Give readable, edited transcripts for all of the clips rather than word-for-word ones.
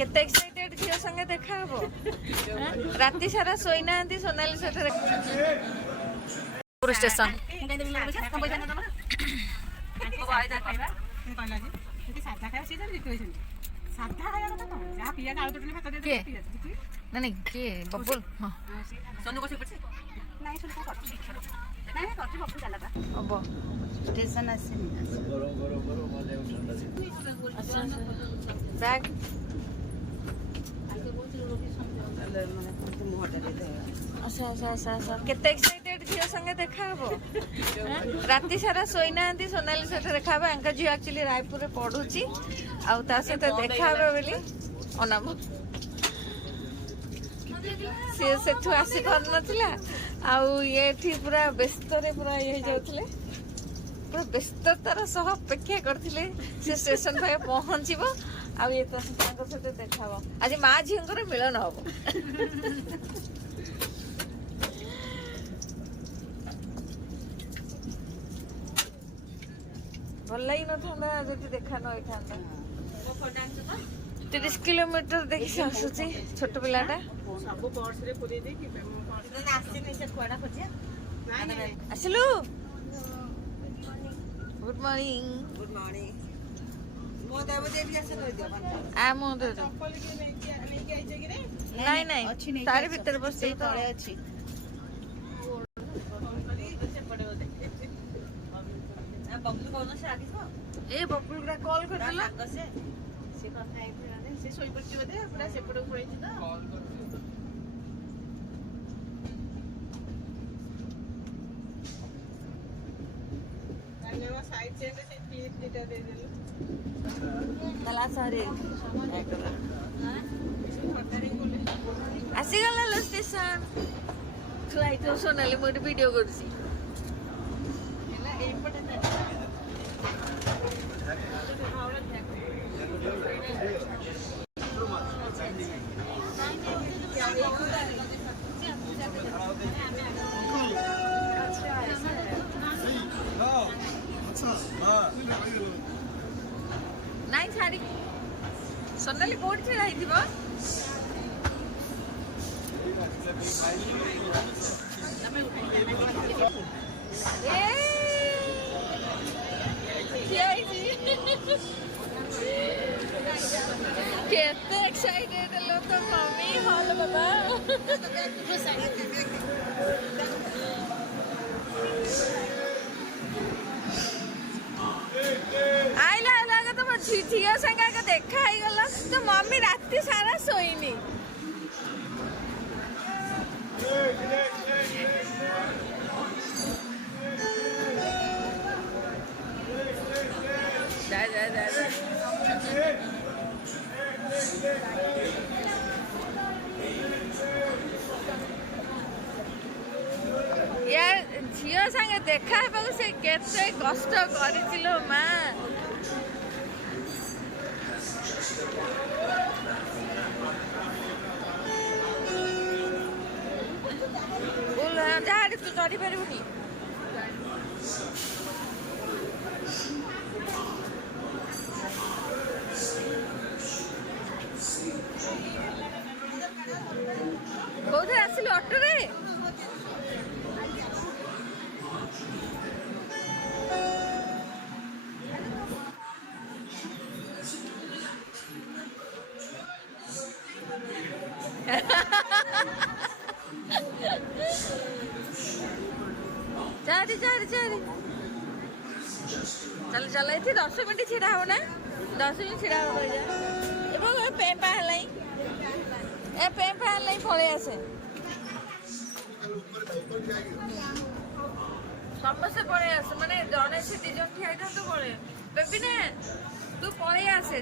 केते एक्साइटेड झियो संगे देखा हबो राति सारा सोई नांती सोनाली सेठरे पुर स्टेशन नहीं के बबुल सोनू को नहीं सुन को नहीं करती बबुल चला अब स्टेशन आसीनी बैग अच्छा अच्छा अच्छा अच्छा केते एक्साइटेड झियो संगे देखा हबो राति सारा सोई नांती सोनाली सेठरे देखा हबो अंका झियो एक्चुअली रायपुर रे पढुची आ ता सहित देखा हबो बोली अनाम से सेठु आसी पार नथिला आ ये पूरा व्यस्त रे पूरा ये जाउतले पूरा व्यस्ततार सह अपेक्षा करथिले से स्टेशन पे पहुंचीबो आ ये तो तांको सहित देखाबो आज माँ झींकर मिलन हबो भल लगी ना जी देखा न 30 किलोमीटर देखी आसुची छोट पिलाटा आसिलु गुड मॉर्निंग गुड मॉर्निंग नहीं नहीं तारे भीतर बस तले अच्छी ए बबुल का कॉल कर देला से कथा है से सोई पड़ती बदे पूरा सेपड़ पड़ै छी त कॉल कर कानेवा साइड चेंज से 30 लीटर दे देलो कला सारे आसी गला स्टेशन थुआई तो सोनाली मोर वीडियो करसी एला ए पटे नहीं छाड़ी सोनाली कोड छेड़ा हिथिबो ए केते एक्साइटेड लोग तो मम्मी हॉल बाबा आइला लगा तो झिझिया संगा के देखा ही गला तो मम्मी राति सारा सोईनी जा जा जा यार झियो संगे देखा से केते कष्ट करिथिलो माँ बोल जा तू चढ़ी पारिबुनी कौन आसिलु ऑटो रे चारी चारी चारी चल चल ये 10 मिनट छिड़ा हो ना 10 मिनट छिड़ा हो जा पेपा है ए पेपा है पड़े आसे समस्ते पड़े आसे माने जने से 2 जन ठिया तो पड़े बेबी ने तू पड़े आसे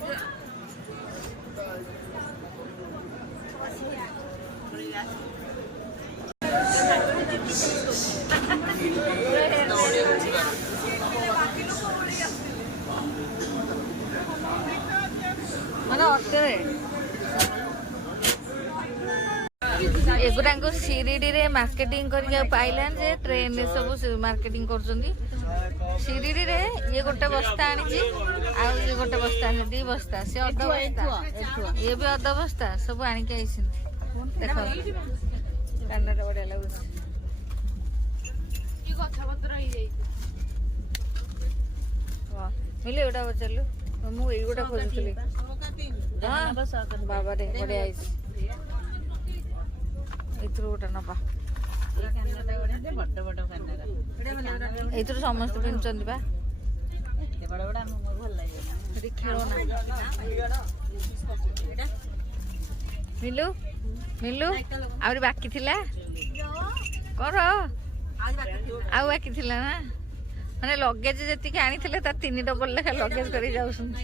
ମାନେ ଅଟୋରେ एगुरा शिरडी रे मार्केटिंग करके पाइलान जे ट्रेन रे सब मार्केटिंग करछंती शिरडी रे ये गोटे बस्ता आनी छी ଆଉ ଇଏ ଗୋଟେ ବସ୍ତା ନୁହେଁ 2 ବସ୍ତା ସେ ଅଧ ବସ୍ତା ଇଏ ବି ଅଧ ବସ୍ତା ସବୁ ଆଣିକି ଆଇଛନ୍ତି ଦେଖ କାନରେ ବଢିଆ ଲାଗୁଛି ମିଲେ ଏଇଟା ପଚାରିଲୁ ମୁଁ ଏଇଗୁଟା ଖୋଜୁଥିଲି ବାବାରେ ବଢିଆ ହେଇଛି ଏଇଥିରୁ ଗୋଟେ ନବା ଏଇଥିରୁ ସମସ୍ତେ ପିନ୍ଧୁଛନ୍ତି ବା ଖେଳନା ମିଲୁ ମିଲୁ ଆହୁରି ବାକି ଥିଲା କର ଆଉ ବାକି ଥିଲା ନା ମାନେ ଲଗେଜ ଯେତିକି ଆଣିଥିଲେ ତା 3 ଡବଲ ଲେଖା ଲଗେଜ କରି ଯାଉଛନ୍ତି